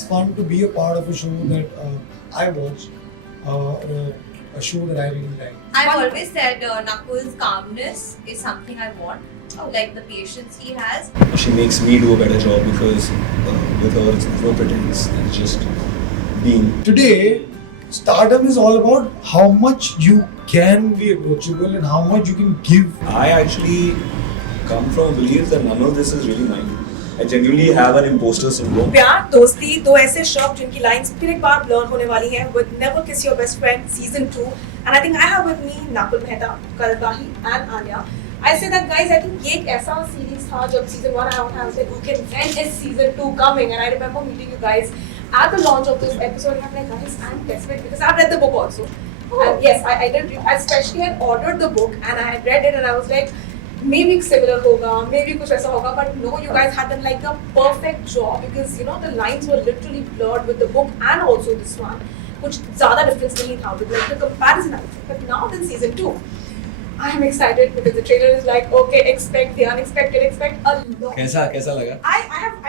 it's fun to be a part of a show that I watch, a show that I really like. I've always said Nakuul's calmness is something I want. Like the patience he has. She makes me do a better job because with her there's no pretense, it's just being. Today, stardom is all about how much you can be approachable and how much you can give. I actually come from a belief that none of this is really mine. I genuinely have an imposter syndrome. प्यार दोस्ती दो ऐसे शब्द जिनकी lines फिर एक बार learn होने वाली हैं with Never Kiss Your Best Friend season 2 and I think I have with me Nakuul Mehta, Karan and Anya. I say that guys, I think ये एक ऐसा series था जब season 1 आया था I was like okay when is season 2 coming and I remember meeting you guys at the launch of this episode and I'm like guys I'm desperate because I've read the book also. And yes, I did. I especially had ordered the book and I had read it and I was like, maybe similar hoga, maybe kuch aisa hoga. But no, you guys had done like the perfect job because you know the lines were literally blurred with the book and also this one. Kuch zyada difference nahi tha with like the comparison. But now in season 2, I am excited because the trailer is like, okay, expect the unexpected, expect a lot. कैसा लगा?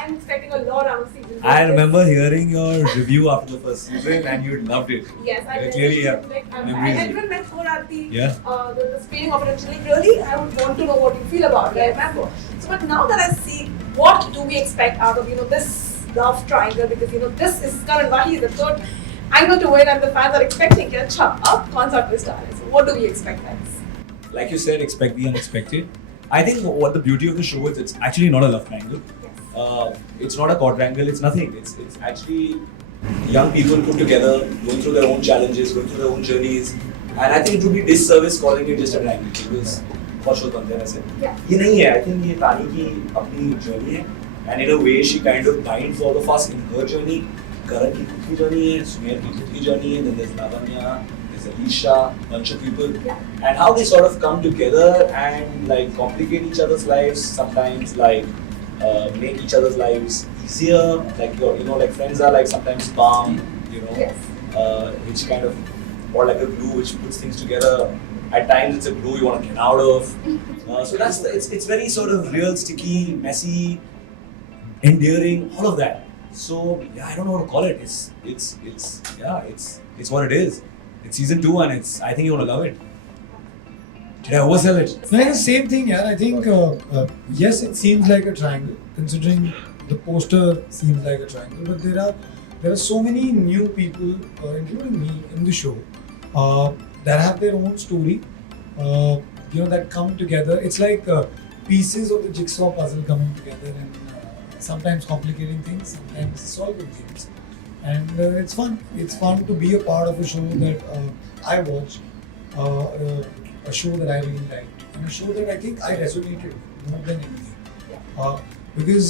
I'm expecting a lot out of season 2. I remember hearing your review after the first season and you loved it. Yes, I did. Clearly have like, I memories. even met her at the, Yeah. the screening of it. And she's like, really? I would want to know what you feel about it. I remember. So, but now that I see, what do we expect out of this love triangle? Because this is Karan Wahi, the third angle to it, and the fans are expecting. Ki, Achha, ab kaun sa twist aa raha hai? So, what do we expect next? Like you said, expect the unexpected. I think what the beauty of the show is, it's actually not a love triangle. Yes. It's not a quadrangle. It's nothing. It's actually young people put together, going through their own challenges, going through their own journeys. And I think it would be disservice calling it just a triangle because बहुत shows बनते हैं वैसे. Yeah. ये नहीं है. I think ये तानी की अपनी journey है. And in a way, she kind of dined for all of us in her journey. Karan की खुद की journey है, Sumer की खुद की journey है. Then there's Lavanya, there's Alicia, bunch of people. Yeah. And how they sort of come together and like complicate each other's lives. Sometimes like make each other's lives easier. Like like friends are like sometimes balm, Yes. which kind of, or like a glue which puts things together. At times it's a glue you want to get out of. So it's very sort of real, sticky, messy, endearing, all of that. So yeah, I don't know what to call it. It's what it is. It's season 2 and I think you're gonna love it. Did I oversell it? No, it's the same thing, yeah. I think yes, it seems like a triangle, considering the poster seems like a triangle. But there are so many new people, including me, in the show that have their own story. That come together. It's like pieces of the jigsaw puzzle coming together and sometimes complicating things, sometimes solving things. And it's fun. It's fun to be a part of a show that I watch. A show that I really liked and a show that I think I resonated more than anything. Because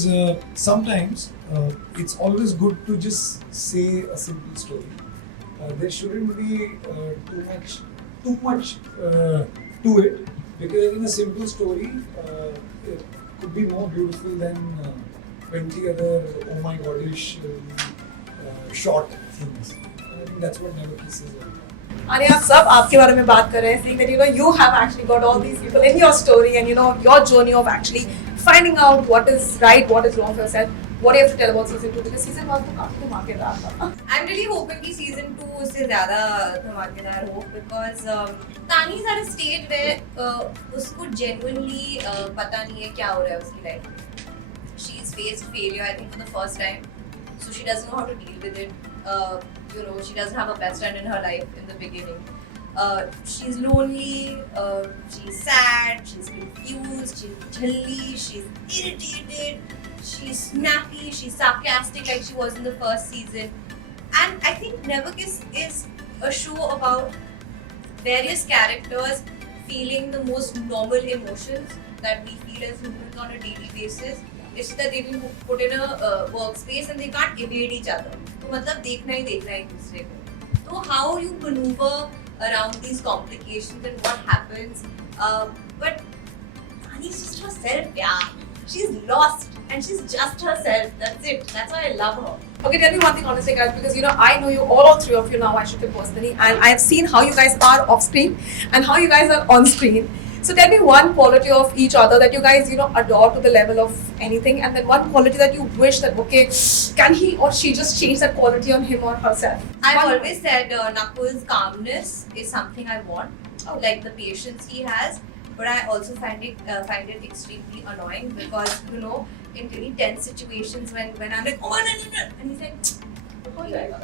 sometimes it's always good to just say a simple story. There shouldn't be too much to it, because in a simple story it could be more beautiful than 20 other oh my godish short things. I think that's what Never Kiss is all about. Anya, सब आपके बारे में बात कर रहे हैं, saying that you have actually got all these people in your story and your journey of actually finding out what is right, what is wrong for yourself. What do you have to tell about season 2? Because season 1 तो काफी धमाकेदार था. I'm really hoping कि season 2 से ज़्यादा धमाकेदार हो because Tani's at a stage where उसको genuinely पता नहीं है क्या हो रहा है उसकी life में. She's faced failure I think for the first time, so she doesn't know how to deal with it. She doesn't have a best friend in her life in the beginning. She's lonely, she's sad, she's confused, she's jhalli, she's irritated, she's snappy, she's sarcastic like she was in the first season. And I think Never Kiss is a show about various characters feeling the most normal emotions that we feel as humans on a daily basis. It's just that they've been put in a workspace and they can't evade each other. तो मतलब देखना ही देखना है एक दूसरे को. So how you maneuver around these complications and what happens. But Tani's just herself, yeah. She's lost and she's just herself. That's it. That's why I love her. Okay, tell me one thing honestly, guys, because I know you all three of you now, I should say personally, and I have seen how you guys are off screen and how you guys are on screen. So tell me one quality of each other that you guys, adore to the level of anything, and then one quality that you wish that, okay, can he or she just change that quality on him or herself? I've One- always said Nakuul's calmness is something I want, like the patience he has. But I also find it extremely annoying because in really tense situations when I'm like, oh no, and he's like,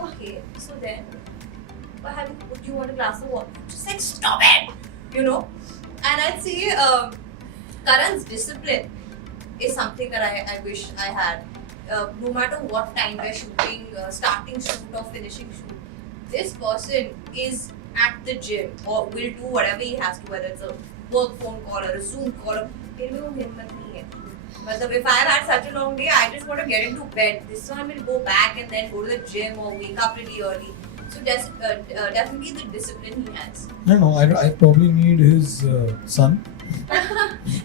okay, so then, would you want a glass of water? Just like stop it, And I'd say Karan's discipline is something that I wish I had. No matter what time we're shooting, starting shoot or finishing shoot, this person is at the gym or will do whatever he has to, whether it's a work phone call or a Zoom call. If I have had such a long day, I just want to get into bed. This one will go back and then go to the gym or wake up really early. So definitely the discipline he has. I probably need his son.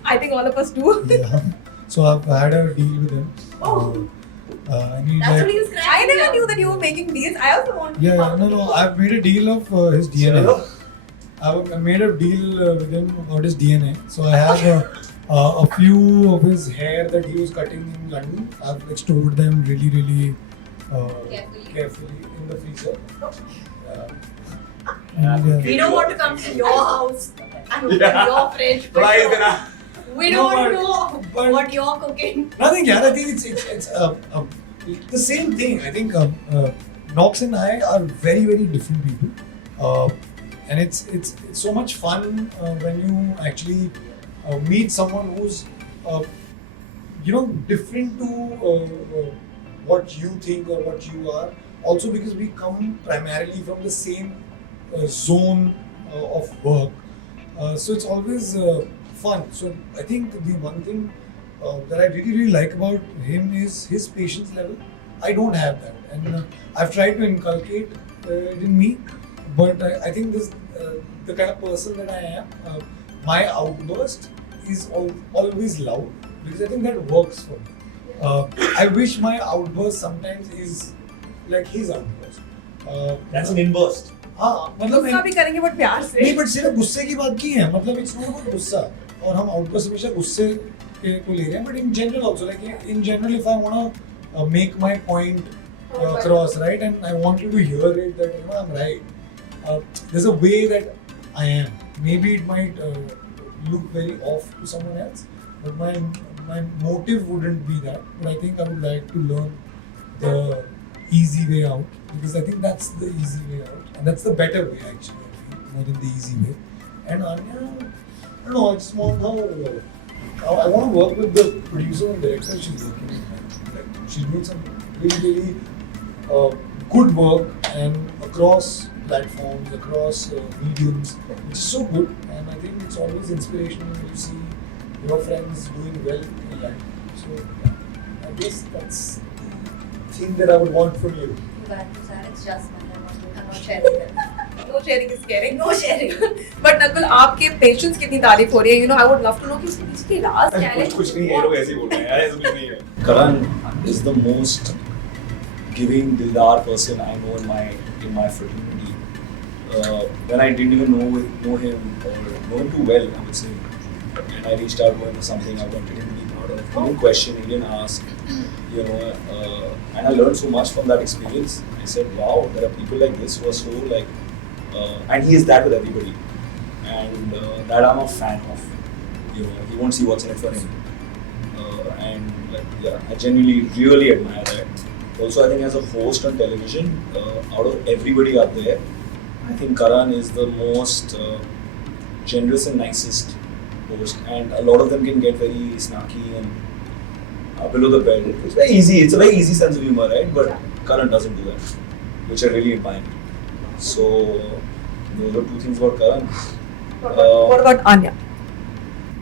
I think all of us do. Yeah. So I've had a deal with him. Oh. I need That's like, what he was cracking I never up. knew that you were making deals. I also want to. no. I've made a deal of his DNA. I've made a deal with him about his DNA. So I have a few of his hair that he was cutting in London. I've like stored them really, really carefully in the freezer. We don't want to come to your house and open Yeah. your fridge. Right, then We No, don't want to but- know what you're cooking. Nothing, yeah. I think it's the same thing. I think Nox and I are very, very different people, and it's so much fun when you actually meet someone who's different to what you think or what you are. Also, because we come primarily from the same zone of work, so it's always fun. So I think the one thing that I really, really like about him is his patience level. I don't have that, and I've tried to inculcate it in me. But I think this the kind of person that I am. My outburst is always loud because I think that works for me. I wish my outburst sometimes is like his outburst. That's an inburst. हाँ मतलब गुस्सा भी करेंगे but प्यार से. नहीं, but सिर्फ गुस्से की बात की है, मतलब इट्स नॉट अबाउट गुस्सा, और हम आउटबर्स्ट हमेशा गुस्से को ले रहे हैं, but in general also like in general if I want to make my point across, right, and I want you to hear it that I'm right. There's a way that I am. Maybe it might look very off to someone else, but my motive wouldn't be that. But I think I would like to learn the easy way out, because I think that's the easy way out, and that's the better way actually, I feel, more than the easy way. And Anya, I don't know, I just want how I want to work with the producer and director she's working with. Like she's doing some really good work and across platforms, across mediums, which is so good. And I think it's always inspirational when you see your friends doing well in life. So yeah, I guess that's the thing that I would want from you. It's just I'm not sharing it. No sharing is caring. No sharing. But Nakul, आपके patience कितनी तारीफ हो रही है. I would love to know कि उसके पीछे की राज क्या है. कुछ नहीं है, ये लोग ऐसे ही बोल रहे हैं यार, ऐसा कुछ नहीं है. Karan is the most giving dildar person I know in my fraternity. When I didn't even know him or know him too well, I would say, and I reached out to him for something I wanted him to be part of. He didn't question, he didn't ask, and I learned so much from that experience. I said, wow, there are people like this who are so like, and he is that with everybody, and that I'm a fan of. He won't see what's in it for him, and like, yeah, I genuinely really admire that. Also, I think as a host on television, out of everybody up there, I think Karan is the most generous and nicest host, and a lot of them can get very snarky and below the belt. It's very easy. It's a very easy sense of humor, right? But Karan doesn't do that, which I really admire. So those are two things about Karan. What about Anya?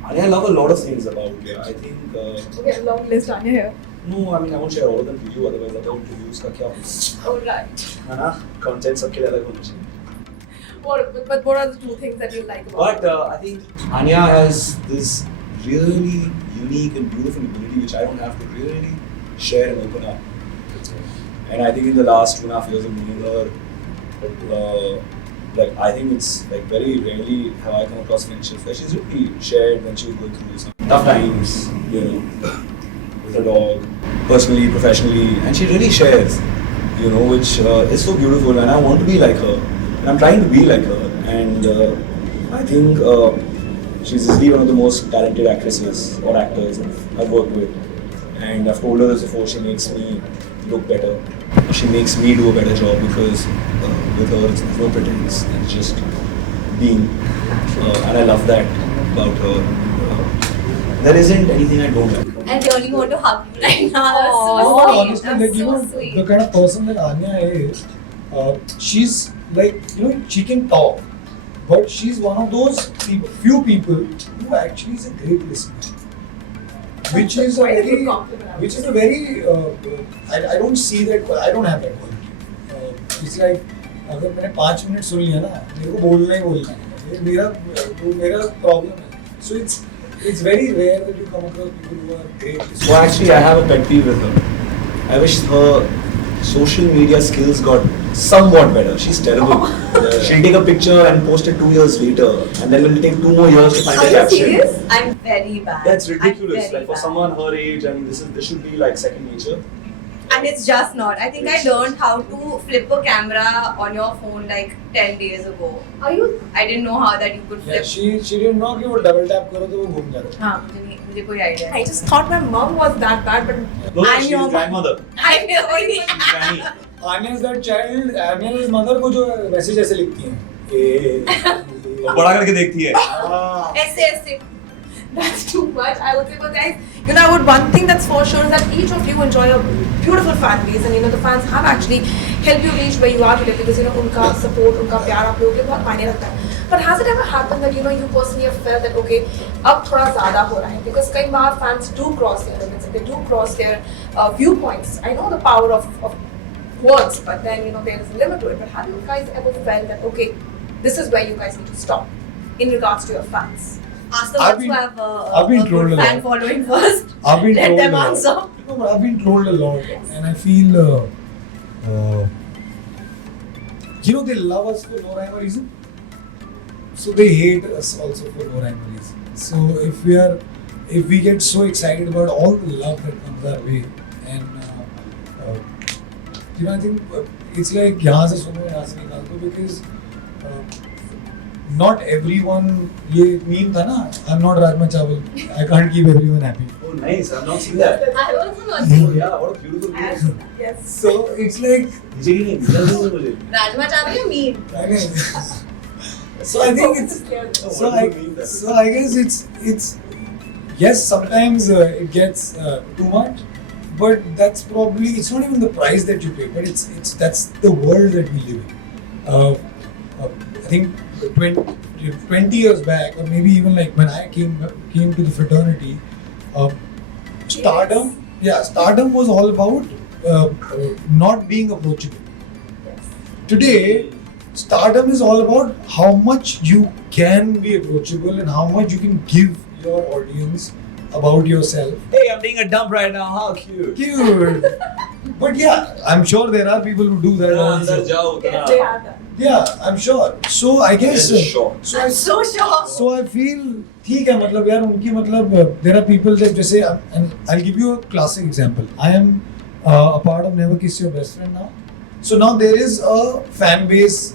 I love a lot of things about her. I think. Okay, a long list Anya here. No, I mean I won't share all of them to you. Otherwise, other interviews का क्या होगा? Alright. है ना? Content सबके लिए अलग होना चाहिए. But what are the two things that you like about But I think Anya has this really unique and beautiful ability which I don't have to really share and open up. And I think in the last 2.5 years of knowing her, like I think it's like very rarely have I come across friendships where she's really shared when she was going through some tough times, you know, with her dog, personally, professionally, and she really shares, you know, which is so beautiful, and I want to be like her, and I'm trying to be like her, and I think she's easily one of the most talented actresses or actors I've worked with, and I've told her this before. She makes me look better. She makes me do a better job because with her there's no pretense. It's just being, and I love that about her. There isn't anything I don't like. I really want to hug you right now. No, That's so honestly, sweet. like, you know, That's so sweet. the kind of person that Anya is, she's like, you know, she can talk, but she's one of those few people who actually is a great listener. Which is a Quite a good very, compliment, I would which is say. a very, I don't see that, I don't have that quality. It's like, अगर मैंने 5 minute सुन लिया ना, मेरे को बोलना ही बोलना है, ये मेरा problem है. So it's very rare that you come across people who are great listeners. So actually, I have a pet peeve with her. I wish her social media skills got somewhat better. She's terrible. She'll take a picture and post it 2 years later, and then it'll take 2 more years to find Are the you caption. serious? I'm very bad. That's I'm ridiculous. very Like for bad. someone her age, I mean, this should be like second nature. And it's just not. I think I learned how to flip a camera on your phone like 10 days ago. Are you? I didn't know how that you could Yeah, flip. she didn't know कि वो double tap करो तो वो घूम जाता है. हाँ, मुझे कोई idea I नहीं. just thought my mom was that bad, but No, I'm she's your grandmother. I know. She's granny. Anya is that child. Anya is mother को जो मैसेज ऐसे लिखती हैं. वो बड़ा करके देखती है. हाँ. ऐसे. that's too much, I would say. But guys, you know, one thing that's for sure is that each of you enjoy a beautiful fan base, and you know the fans have actually helped you reach where you are today because you know उनका support, उनका प्यार आप लोगों के बहुत मायने रखता है. But has it ever happened that you know you personally have felt that okay, अब थोड़ा ज़्यादा हो रहा है? Because कई बार fans do cross their limits, they do cross their viewpoints. I know the power of words, but then you know there is a limit to it. But have you guys ever felt that okay, this is where you guys need to stop in regards to your fans? Ask the I've ones been- who have I've been a told good a fan lot. following first. I've been Let told them a lot. answer. No, but I've been told a lot, and I feel, you know, they love us for no rhyme or reason, so they hate us also for no rhyme or reason. So if we get so excited about all the love that comes our way, and you know, I think it's like यहाँ से सुनो यहाँ से निकाल दो because not everyone, ये meme था ना, I'm not Rajma Chawal, I can't keep everyone happy. Oh, nice. I've not seen that. I also not Oh, yeah. What a beautiful Yes, place. yes. So it's like, मुझे ही नहीं दिखा मुझे. Rajma chawal या meat? I mean, so I think it's, so I guess it's yes, sometimes it gets too much, but that's probably, it's not even the price that you pay, but it's that's the world that we live in. I think 20 years back, or maybe even like when I came to the fraternity, stardom was all about not being approachable. Today, stardom is all about how much you can be approachable and how much you can give your audience about yourself. Hey, I'm taking a dump right now. How cute. Cute. But yeah, I'm sure there are people who do that अंदर also. जाओ Yes, उतना. they have that. Yeah, I'm sure. So I guess. Yes, sure. So I'm so shocked. So I feel ठीक है मतलब यार उनकी मतलब there are people that जैसे and I'll give you a classic example. I am a part of Never Kiss Your Best Friend now. So now there is a fan base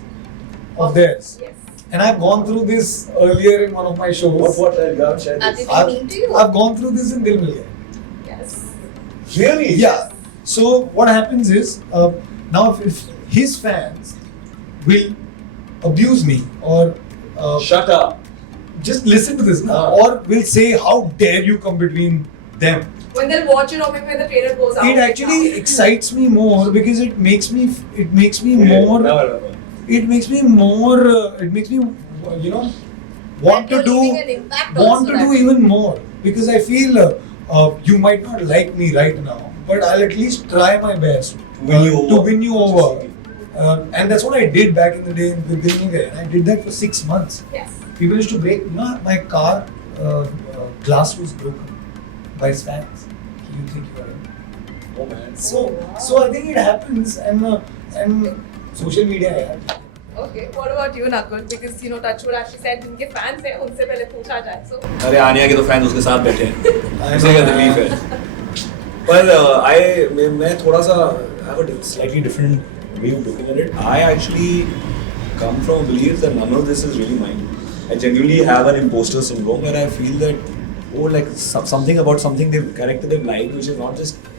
of theirs. Yes. And I've gone through this earlier in one of my shows. What? I'll share Are this. they mean to you? I've gone through this in Dil Mil Gaya. Yes. Really? Yeah. So what happens is now if his fans will abuse me or Shut up. just listen to this now, or will say how dare you come between them. When they'll watch it or maybe when the trailer goes out. It actually excites me more because it makes me Okay, more. never. It makes me more. It makes me you know want to Like do you're leaving an impact want also to do that- even more because I feel you might not like me right now, but I'll at least try my best Win you over. to win you over. And that's what I did back in the day with Dil Mil Gaya. And I did that for 6 months. Yes. People used to break. You know, my car glass was broken by his fans. You think you are in? Oh man. So I think it happens, and social media, yeah. Okay, what about you, Nakul? Because you know, Touchwood actually said जिनके fans हैं उनसे पहले पूछा जाए. So अरे आनिया के तो fans उसके साथ बैठे हैं उसे क्या तकलीफ है पर मैं थोड़ा सा I have a slightly different way of looking at it. I actually come from a belief that none of this is really mine. I genuinely have an imposter syndrome where I feel that like something about something character they've liked which is not just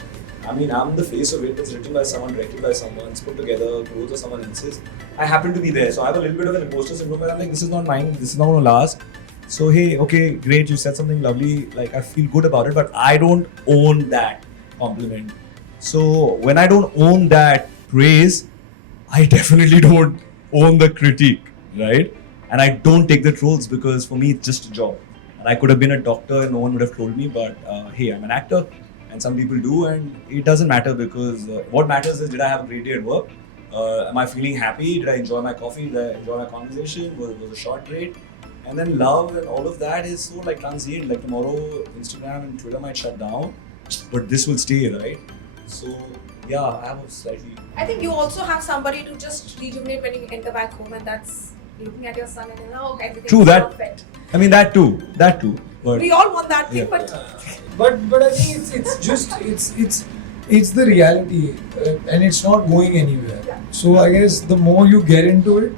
I mean, I'm the face of it. It's written by someone, directed by someone, it's put together, clothes of someone else's. I happen to be there, so I have a little bit of an imposter syndrome where I'm like, this is not mine, this is not going to last. So hey, okay, great, you said something lovely, like I feel good about it, but I don't own that compliment. So when I don't own that praise, I definitely don't own the critique, right? And I don't take the trolls because for me it's just a job. And I could have been a doctor and no one would have told me, but hey, I'm an actor. And some people do, and it doesn't matter because what matters is did I have a great day at work? Am I feeling happy? Did I enjoy my coffee? Did I enjoy my conversation? Was a short great? And then love and all of that is so like transient. Like tomorrow, Instagram and Twitter might shut down, but this will stay, right? So yeah, I have a slightly. I think you also have somebody to just rejuvenate when you enter back home, and that's looking at your son and you know everything. True that. Perfect. I mean that too. But We all want that thing, Yeah. but I think it's just it's the reality, and it's not going anywhere. Yeah. So I guess the more you get into it,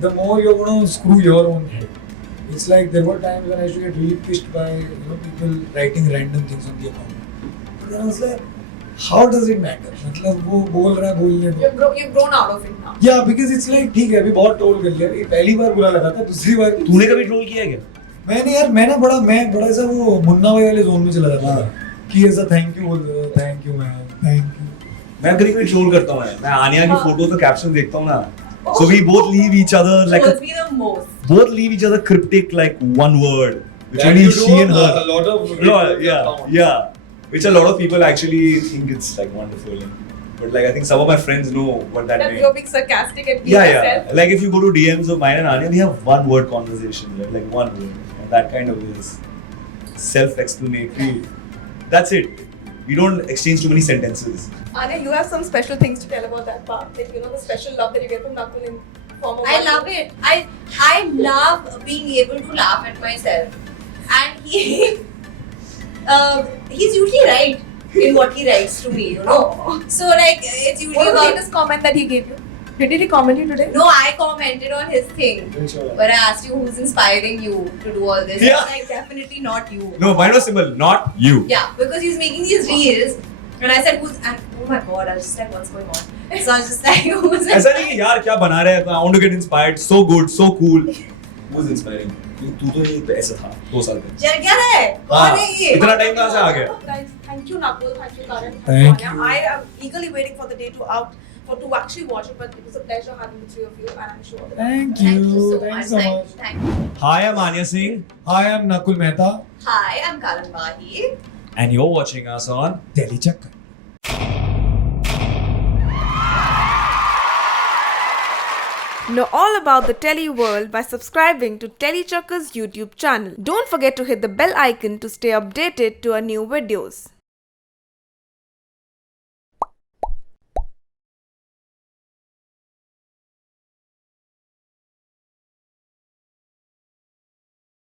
the more you're gonna screw your own head. It's like there were times when I used to get really pissed by people writing random things on the account. But I was like, how does it matter? मतलब वो बोल रहा है बोलने दो. you've grown out of it now. Yeah, because it's like ठीक है अभी बहुत ट्रोल कर लिया. ये पहली बार बुरा लगा था, दूसरी बार तूने कभी ट्रोल किया क्या? मैं बड़ा ऐसा वो मुन्ना भाई वाले जोन में चला जाता था कि ऐसा थैंक यू बोल रहा है, thank you ma'am, thank you. मैं कभी कभी ट्रोल करता हूँ मैं आनिया की फोटो तो कैप्शन देखता हूँ ना. So we both leave each other like Trolls me the most. both leave each other cryptic like one word which And only you do she and her. a lot of Yeah, which a lot of people actually think it's like wonderful. But like I think some of my friends know what that That means. you're being sarcastic and being Yeah. yourself. Like if you go to DMs of mine and Anya, we have one word conversation, right? Like one word. And that kind of is self-explanatory. That's it. We don't exchange too many sentences. Anya, you have some special things to tell about that part. Like, you know, the special love that you get from Nakul in form of I love it. I love being able to laugh at myself, and he's usually right in what he writes to me, you know. So like it's usually What was the about. latest comment that he gave you? Did he comment you today? No, I commented on his thing. But I asked you who's inspiring you to do all this. Yeah. It's like definitely not you. No, mine was simple. Not you. Yeah, because he's making these reels. And I said, who's, and oh my god, I was just like, what's going on? So I was just like, who's ऐसा नहीं कि यार क्या बना रहे हैं? I want to get inspired. So good, so cool. Who's inspiring? तू तो ये ऐसा था 2 साल पहले. चल क्या रहा है? हाँ, कौन है ये? इतना टाइम कहाँ से आ गया? Guys, thank you, Nakul. Thank you, Karan. Thank Anya. you. I am eagerly waiting for the day to actually watch it, but it was a pleasure having the three of you, and I'm sure that Thank Thank you you. so Thanks much. so much. Thank you. Hi, I'm Anya Singh. Hi, I'm Nakul Mehta. Hi, I'm Karan Mahi. And you're watching us on Delhi Chakkar. Know all about the Telly world by subscribing to Telly Chakka's YouTube channel. Don't forget to hit the bell icon to stay updated to our new videos.